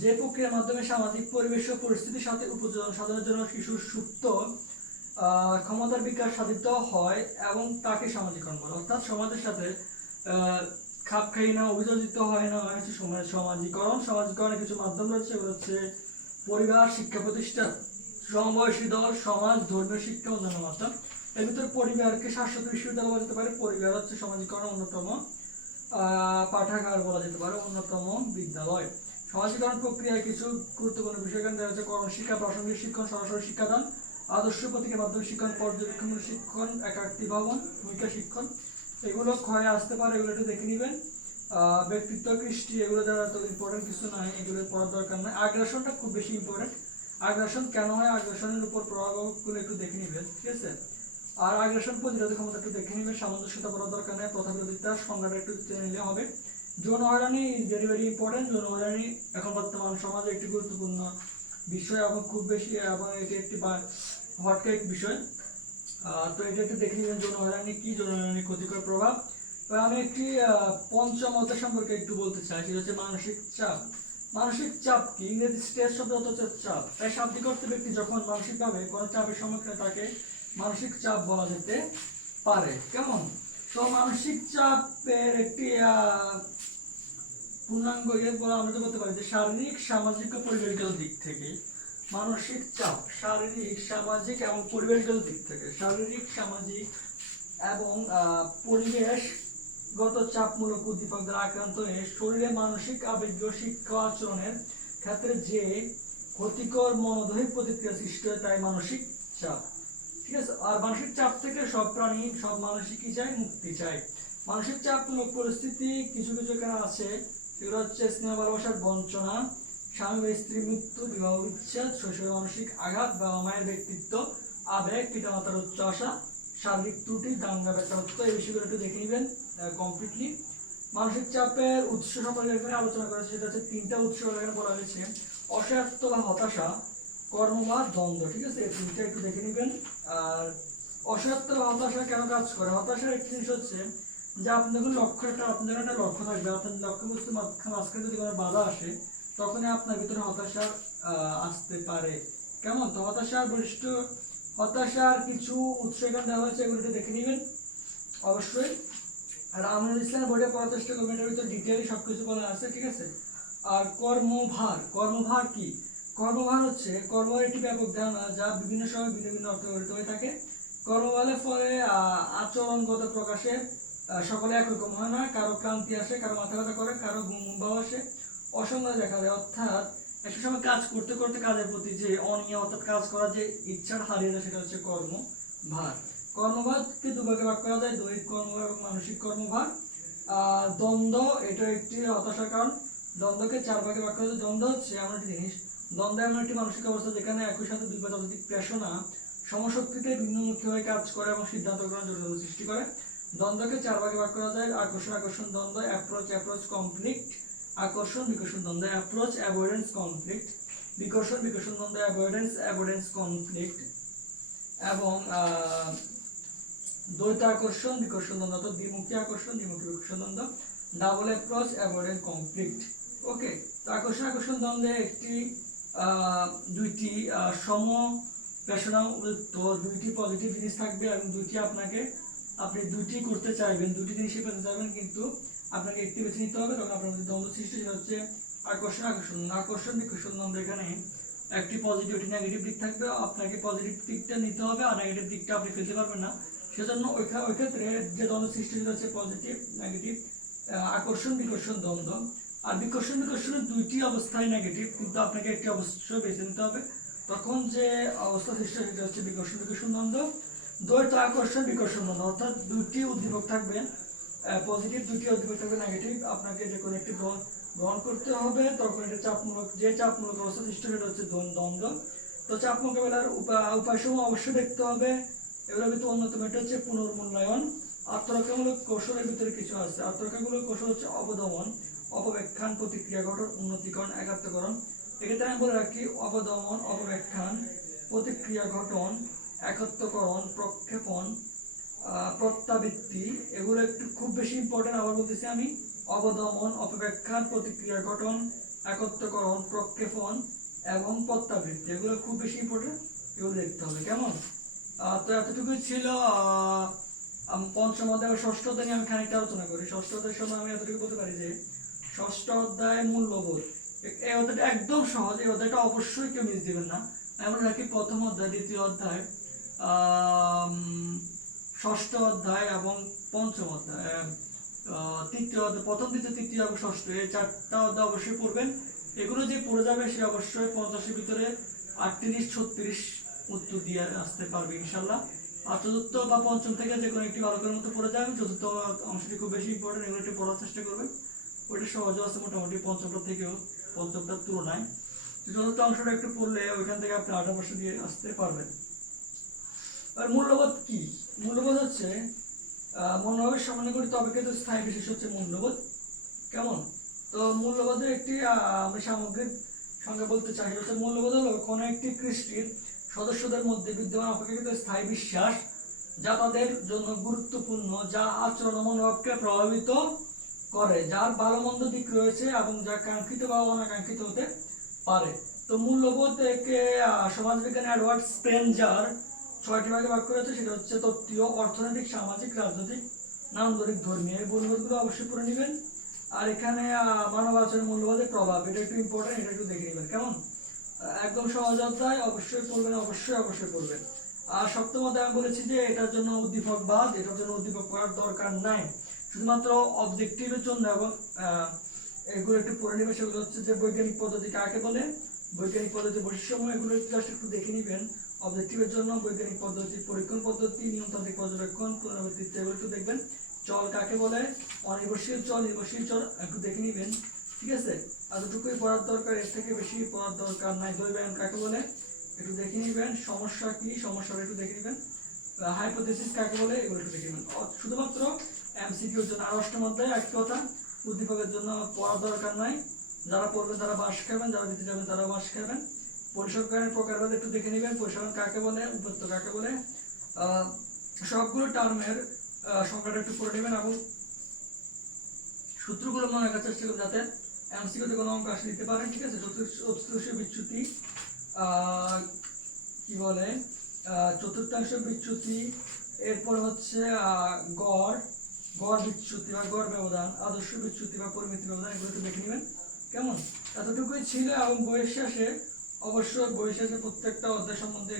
যে প্রক্রিয়ার মাধ্যমে সামাজিক পরিবেশ ও পরিস্থিতির সাথে উপযোজন সাধনের জন্য শিশুর সুপ্ত ক্ষমতার বিকাশ সাধিত হয় এবং তাকে সমাজীকরণ বলে। অর্থাৎ সমাজের সাথে খাপ খাইয়ে না, অভিযোজিত হয় না, হচ্ছে সমাজীকরণ। সমাজীকরণের কিছু মাধ্যম রয়েছে, এগুলো হচ্ছে পরিবার, শিক্ষা প্রতিষ্ঠান, সমবয়সী দল, সমাজ, ধর্মীয় শিক্ষা, অন্যান্য মাধ্যম। এর ভিতরে পরিবারকে শাশ্বত বিশ্ববিদ্যালয় বলা যেতে পারে। পরিবার হচ্ছে সমাজীকরণের অন্যতম পাঠাগার বলা যেতে পারে, অন্যতম বিদ্যালয়। সমাজীকরণ প্রক্রিয়ায় কিছু গুরুত্বপূর্ণ বিষয় এখানে দেওয়া হচ্ছে: করণ শিক্ষা, প্রাসঙ্গিক শিক্ষণ, সরাসরি শিক্ষাদান, আদর্শ প্রতীকের মাধ্যমে শিক্ষণ, পর্যবেক্ষণ শিক্ষণ, একাকী ভবন, ভূমিকা শিক্ষণ, এগুলো ক্ষয়ে আসতে পারে, এগুলো একটু দেখে নেবেন। ব্যক্তিত্ব, কৃষ্টি, এগুলো যারা তো ইম্পর্টেন্ট কিছু নাই, এগুলো পড়ার দরকার নাই। আগ্রাসনটা খুব বেশি ইম্পর্টেন্ট। আগ্রাসন কেন হয়, আগ্রাসনের উপর প্রভাবগুলো একটু দেখে নেবেন, ঠিক আছে। আর আগ্রাসন প্রতিরোধ ক্ষমতা একটু দেখে নেবেন। সামঞ্জস্যতা পড়ার দরকার নেই, প্রথা বিরোধিতা সংজ্ঞাটা একটু জেনে নিলে হবে। যৌন হয়রানি ইজ ভেরি ভেরি ইম্পর্টেন্ট। যৌন হয়রানি এখন বর্তমান সমাজে একটি গুরুত্বপূর্ণ বিষয় এবং খুব বেশি, এবং এটি একটি হটকেক বিষয়। তো এটা একটু দেখে নেবেন, যৌন হয়রানি কি, যৌন হয়রানির ক্ষতিকর প্রভাব। আমি একটি পঞ্চম অধ্যায় সম্পর্কে একটু বলতে চাই, সেটা হচ্ছে মানসিক চাপ। মানসিক চাপ কি? ইংরেজি স্ট্রেস শব্দ হচ্ছে চাপ। তাই শাব্দিক অর্থে ব্যক্তি যখন মানসিকভাবে কোনো চাপের সম্মুখীন তাকে মানসিক চাপ বলা যেতে পারে, কেমন। তো মানসিক চাপের একটি পূর্ণাঙ্গ বলা আমরা বলতে পারি যে শারীরিক, সামাজিক ও পরিবেশগত দিক থেকে মানসিক চাপ শারীরিক, সামাজিক এবং পরিবেশগত দিক থেকে, শারীরিক, সামাজিক এবং পরিবেশগত চাপমূলক উদ্দীপক দ্বারা আক্রান্ত হয়ে শরীরে মানসিক, আবেগীয়, শিক্ষা, আচরণের ক্ষেত্রে যে ক্ষতিকর মনোদৈহিক প্রতিক্রিয়া সৃষ্টি হয় তাই মানসিক চাপ, ঠিক আছে। আর মানসিক চাপ থেকে সব প্রাণী, সব মানুষই কি চায়? মুক্তি চায়। মানসিক চাপমূলক পরিস্থিতি কিছু কিছু এখানে আছে, সেগুলো হচ্ছে স্নেহ ভালোবাসার বঞ্চনা, স্বামী বা স্ত্রীর মৃত্যু, বিবাহ বিচ্ছেদ, শৈশবে মানসিক আঘাত, বাবা মায়ের ব্যক্তিত্ব, আবেগ, পিতামাতার উচ্চ আশা, শারীরিক ত্রুটি, দাঙ্গা, বেকারত্ব, এই বিষয়গুলো একটু দেখে নেবেন কমপ্লিটলি। মানসিক চাপের উৎস সম্পর্কে এখানে আলোচনা করেছে, সেটা হচ্ছে তিনটা উৎস এখানে বলা হয়েছে: অসহায়ত্ব বা হতাশা, কর্ম বা দ্বন্দ্ব, ঠিক আছে। এই তিনটা একটু দেখে নেবেন। আর অসহায়ত্ব বা হতাশা কেন কাজ করে? হতাশার একটি জিনিস হচ্ছে যে আপনি যখন আপনার একটা লক্ষ্য থাকবে, আপনার লক্ষ্যবস্তু মাঝখানে যদি কোনো বাধা আসে তখনই আপনার ভিতরে হতাশা আসতে পারে, কেমন। তো হতাশার কিছু উৎস এখানে দেওয়া হয়েছে, এগুলো একটু দেখে নেবেন অবশ্যই। আর আমিনুল ইসলামের বইটা পড়ার চেষ্টা করবেন, এটার ভিতরে ডিটেইলে সবকিছু বলা আছে, ঠিক আছে। আর কর্মভার কি? কর্মভার হচ্ছে কর্মের একটি ব্যাপক ধারণা যা বিভিন্ন সময় বিভিন্ন অর্থে গঠিত হয়ে থাকে। কর্মভারের ফলে আচরণগত প্রকাশে সকলে একরকম হয় না, কারো ক্লান্তি আসে, কারো মাথা ব্যথা করে, কারো ঘুম আসে, অসংখ্য দেখা যায়। অর্থাৎ একটা সময় কাজ করতে করতে কাজের প্রতি যে অনীহা অর্থাৎ কাজ করার যে ইচ্ছাটা হারিয়ে যায় সেটা হচ্ছে কর্মভার। কর্মভারকে দুভাগে ভাগ করা যায়, দৈহিক কর্মভার এবং মানসিক কর্মভার। আর দ্বন্দ্ব, এটা একটি হতাশার কারণ। দ্বন্দ্বকে 4 ভাগে ভাগ করা যায়। দ্বন্দ্ব হচ্ছে এমন একটি জিনিস, দ্বন্দ্ব এমন একটি মানসিক অবস্থা যেখানে একই সাথে দুই বা ততোধিক পেশনা সমশক্তিতে ভিন্নমুখী হয়ে কাজ করে এবং সিদ্ধান্ত গ্রহণ জটিলতা সৃষ্টি করে। দ্বন্দ্বকে 4 ভাগে ভাগ করা যায়, আকর্ষণ আকর্ষণ দ্বন্দ্ব, অ্যাপ্রোচ কনফ্লিক্ট। আকর্ষণ বিকর্ষণ দ্বন্দ্ব, অ্যাপ্রোচ অ্যাভয়েডেন্স কনফ্লিক্ট। বিকর্ষণ বিকর্ষণ দ্বন্দ্ব, অ্যাভয়েডেন্স কনফ্লিক্ট। এবং দ্বৈত আকর্ষণ বিকর্ষণ দ্বন্দ্ব অর্থাৎ দ্বিমুখী আকর্ষণ দ্বিমুখী বিকর্ষণ দ্বন্দ্ব, ডাবল অ্যাপ্রোচ অ্যাভয়েডেন্স কনফ্লিক্ট। ওকে, তো আকর্ষণ আকর্ষণ দ্বন্দ্বে একটি দুইটি সম পেশনা তো দুইটি পজিটিভ জিনিস থাকবে এবং দুইটি আপনি দুইটি করতে চাইবেন, দুইটি জিনিসই পেতে চাইবেন, কিন্তু আপনাকে একটি বেছে নিতে হবে। তখন আপনার মধ্যে দ্বন্দ্ব সৃষ্টি হচ্ছে আকর্ষণ আকর্ষণ আকর্ষণ বিকর্ষণ দ্বন্দ্ব। এখানে একটি পজিটিভ একটি নেগেটিভ দিক থাকবে, আপনাকে পজিটিভ দিকটা নিতে হবে আর নেগেটিভ দিকটা আপনি ফেলতে পারবেন না। সেজন্য ওই ক্ষেত্রে যে দ্বন্দ্ব সৃষ্টি হচ্ছে পজিটিভ নেগেটিভ আকর্ষণ বিকর্ষণ দ্বন্দ্ব। আর বিকর্ষণ বিকর্ষণের দুইটি অবস্থায় নেগেটিভ, কিন্তু আপনাকে একটি অবশ্যই বেছে নিতে হবে। তখন যে অবস্থা সৃষ্টি হয় সেটা হচ্ছে বিকর্ষণ বিকর্ষণ দ্বন্দ্ব। দ্বৈত আকর্ষণ বিকর্ষণ দ্বন্দ্ব অর্থাৎ দুইটি উদ্দীপক থাকবে, পজিটিভ দুইটি উদ্দীপক থাকবে নেগেটিভ, আপনাকে যে কোনো একটি গ্রহণ করতে হবে। তখন এটা চাপমূলক, যে চাপমূলক অবস্থা সৃষ্টি হয়ে হচ্ছে দ্বন্দ্ব। তো চাপ মোকাবেলার উপায়সমূহ অবশ্যই দেখতে হবে। এগুলোর ভিতরে অন্যতম এটা হচ্ছে পুনর্মূল্যায়ন। আত্মরক্ষামূলক কৌশলের ভিতরে কিছু আছে। আত্মরক্ষামূলক কৌশল হচ্ছে অবদমন, অপব্যাখ্যান, প্রতিক্রিয়া গঠন, উন্নতিকরণ, একাত্মকরণ। এক্ষেত্রে আমি বলে রাখি অবদমন, অপব্যাখ্যান, প্রতিক্রিয়া গঠন, একত্বকরণ, প্রক্ষেপণ, প্রত্যাবৃত্তি, এগুলো একটু খুব বেশি ইম্পর্টেন্ট। আবার বলতেছি আমি, অবদমন, অপব্যাখ্যান, প্রতিক্রিয়া গঠন, একত্বকরণ, প্রক্ষেপণ এবং প্রত্যাবৃত্তি, এগুলো খুব বেশি ইম্পর্টেন্ট, এগুলো দেখতে হবে। কেমন? তো এতটুকুই ছিল পঞ্চম অধ্যায়। ষষ্ঠ অধ্যায় নিয়ে আমি খানিকটা আলোচনা করি। ষষ্ঠ অধ্যায়ের সময় আমি এতটুকু বলতে পারি যে ষষ্ঠ অধ্যায় মূল্যবোধ, এই অধ্যায়টা একদম সহজ। এই অধ্যায়টা অবশ্যই কেউ মিস দিবেন না। আমরা রাখি প্রথম অধ্যায়, দ্বিতীয় অধ্যায়, ষষ্ঠ অধ্যায় এবং পঞ্চম অধ্যায়, তৃতীয় অধ্যায়, প্রথম দ্বিতীয় তৃতীয় এবং ষষ্ঠ, এই 4টা অধ্যায় অবশ্যই পড়বেন। এগুলো যে পড়ে যাবে সে অবশ্যই 50-এর ভিতরে 38-36 উত্তর দিয়ে আসতে পারবে ইনশাল্লাহ। আর চতুর্থ বা পঞ্চম থেকে যে কোনো একটি ভালো করে মতো পড়ে যাবেন। চতুর্থ অংশটি খুব বেশি ইম্পর্টেন্ট, এগুলো একটু পড়ার চেষ্টা করবেন। ওইটা সহজও আছে মোটামুটি পঞ্চমটা থেকেও, পঞ্চমটার তুলনায়। চতুর্থ অংশটা একটু পড়লে ওইখান থেকে আপনি 18 দিয়ে আসতে পারবেন। আর মূল্যবোধ কি? মূল্যবোধ হচ্ছে মনোভাবের সমন্বয়কৃত অপেক্ষিত স্থায়ী বিশেষ হচ্ছে মূল্যবোধ। কেমন? তো মূল্যবোধের একটি আমি সামগ্রিক সংজ্ঞা বলতে চাই, হচ্ছে মূল্যবোধ হলো কোনো একটি কৃষ্টির সদস্যদের মধ্যে বিদ্যমান অপেক্ষাকৃত স্থায়ী বিশ্বাস যা তাদের জন্য গুরুত্বপূর্ণ, যা আচরণ ও মনোভাবকে প্রভাবিত করে, যার ভালো মন্দ দিক রয়েছে এবং যা কাঙ্ক্ষিত বা অনাকাঙ্ক্ষিত হতে পারে। তো মূল্যবোধ একে সমাজবিজ্ঞানী এডওয়ার্ড স্পেনজার 6টি ভাগে ভাগ করেছে। সেটা হচ্ছে তত্ত্বীয়, অর্থনৈতিক, সামাজিক, রাজনৈতিক, নান্দনিক, ধর্মীয়। এই মূল্যবোধগুলো অবশ্যই পড়ে নেবেন। আর এখানে মানব আচরণের মূল্যবোধের প্রভাব, এটা একটু ইম্পর্টেন্ট, এটা একটু দেখে নেবেন। কেমন? একদম সহজ অধ্যায়, অবশ্যই পড়বেন, অবশ্যই পড়বেন। আর সপ্তম অধ্যায় আমি বলেছি যে এটার জন্য উদ্দীপকবাদ, এটার জন্য উদ্দীপক করার দরকার নাই, শুধুমাত্র অবজেক্টিভের জন্য। এবং এগুলো একটু পড়ে নেবে। সেগুলো হচ্ছে যে বৈজ্ঞানিক পদ্ধতি কাকে বলে, বৈজ্ঞানিক পদ্ধতি বৈশিষ্ট্য, এগুলো জাস্ট একটু দেখে নেবেন। অবজেক্টিভের জন্য বৈজ্ঞানিক পদ্ধতি, পরীক্ষণ পদ্ধতি, নিয়মতান্ত্রিক পর্যবেক্ষণ, পুনরাবৃত্তি, এগুলো একটু দেখবেন। চল কাকে বলে, অনির্ভরশীল চল, নির্ভরশীল চল একটু দেখে নেবেন। ঠিক আছে, এতটুকুই পড়ার দরকার, এর থেকে বেশি পড়ার দরকার নাই। দ্বৈবায়ন কাকে বলে একটু দেখে নেবেন। সমস্যা কি, সমস্যাটা একটু দেখে নেবেন। হাইপোথেসিস কাকে বলে, এগুলো একটু দেখে নেবেন, শুধুমাত্র এমসিকিউর জন্য। আর অষ্টম অধ্যায় এক কথা, উদ্দীপকের জন্য পড়ার দরকার নাই। যারা পড়বেন তারা বাস খাবেন, যারা দিতে যাবেন তারা বাস খাবেন। পরিসংখ্যানের প্রকারভেদ একটু দেখে নেবেন। পরিসংখ্যান কাকে বলে, উপত্য কাকে বলে, সবগুলো টার্মের সংখ্যাটা একটু পড়ে নেবেন এবং সূত্রগুলো মনে রাখার চেষ্টা করবেন যাতে এমসিকিউতে কোনো অঙ্ক আসে দিতে পারেন। ঠিক আছে, চতুর্থাংশ বিচ্যুতি, কি বলে, চতুর্থাংশ বিচ্যুতি, এরপর হচ্ছে গড় বিচ্যুতি বা গড় ব্যবধান, আদর্শ বিচ্যুতি বা পরিমিতি ব্যবধান, এগুলো একটু দেখে নেবেন। কেমন? এতটুকুই ছিল। এবং বইয়ের শেষে অবশ্যই বইয়ের শেষে প্রত্যেকটা অধ্যায় সম্বন্ধে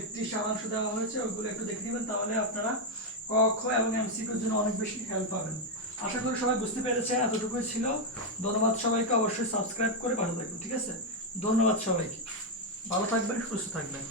একটি সারাংশ দেওয়া হয়েছে, ওইগুলো একটু দেখে নেবেন। তাহলে আপনারা ক, খ এবং এমসিকিউর জন্য অনেক বেশি হেল্প পাবেন। আশা করি সবাই বুঝতে পেরেছেন, এতটুকুই ছিল। ধন্যবাদ সবাইকে, অবশ্যই সাবস্ক্রাইব করে পাশে থাকবেন, ঠিক আছে? ধন্যবাদ সবাইকে, ভালো থাকবেন, সুস্থ থাকবেন।